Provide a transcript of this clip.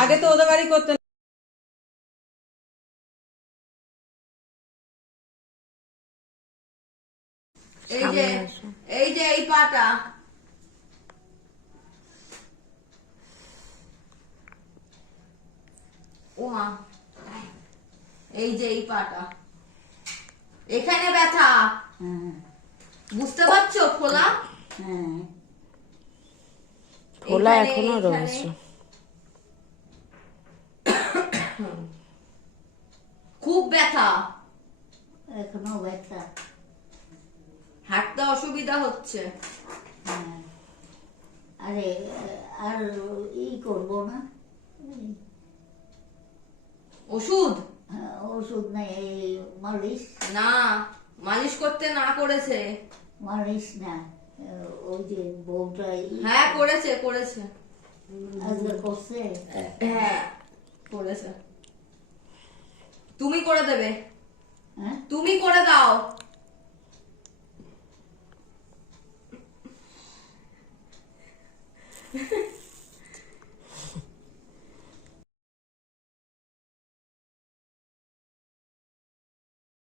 আগে তো ওদের বাড়ি করতেন। এই যে এই পাটা ওমা, এই যে এই পাটা এখানে ব্যথা, বুঝতে পারছো? ফোলা ফোলা এখনো রয়েছে, খুব ব্যথা, এখনো ব্যথা, হাঁটতে অসুবিধা হচ্ছে। আরে আর ই করবো না, ওষুধ ওষুধ নেই, এই মালিশ না, মালিশ করতে না করেছে। মালিশ না, ওই যে বউটা হ্যাঁ করেছে করেছে, আজকে করছে, হ্যাঁ করেছে। তুমি করে দেবে, হ্যাঁ তুমি করে দাও।